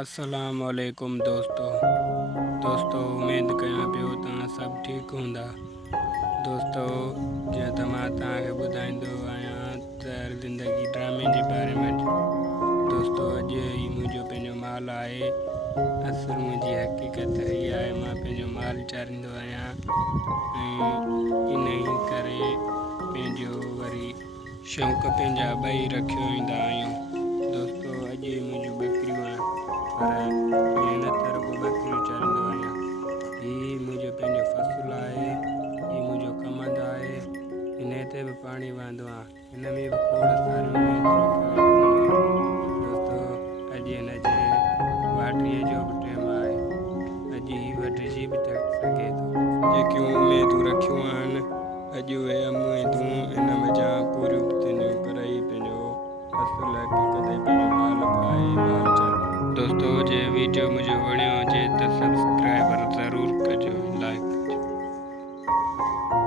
अस्सलामुअलैकुम दोस्तों उम्मीद कयां पियो तव्हां सभु ठीकु हूंदा। दोस्तों जीअं त मां तव्हांखे ॿुधाईंदो आहियां त ज़िंदगी ड्रामे जे बारे में। दोस्तों अॼु ई मुंहिंजो पंहिंजो माल आहे। असुलु मुंहिंजी हक़ीक़त हीअ आहे, मां पंहिंजो माल चाढ़ींदो आहियां ऐं इन ई करे पंहिंजो वरी शौक़ु पंहिंजा ॿई रखियो ईंदा आहियूं। दोस्तों अॼु ई मुंहिंजूं ॿकरियूं आहिनि, पर महिनत रुॻो ॿकरियूं चाढ़ींदो आहियां। हीउ मुंहिंजो पंहिंजो फ़सुलु आहे, हीउ मुंहिंजो कमंद आहे, हिन ते बि पाणी वहंदो आहे, हिन में बि खोड़ सारियूं दोस्तों अॼु हिन जे वाढीअ जो बि टाइम आहे, अॼु ही वढिजी बि सघे थो। जेकियूं उमेदूं रखियूं आहिनि अॼु उहे उमेदूं इन वजह पूरियूं थींदियूं, पर ही पंहिंजो फ़सुलु हक़ीक़त पंहिंजो माल आहे। दोस्तों जे वीडियो मुंहिंजो वणियो हुजे त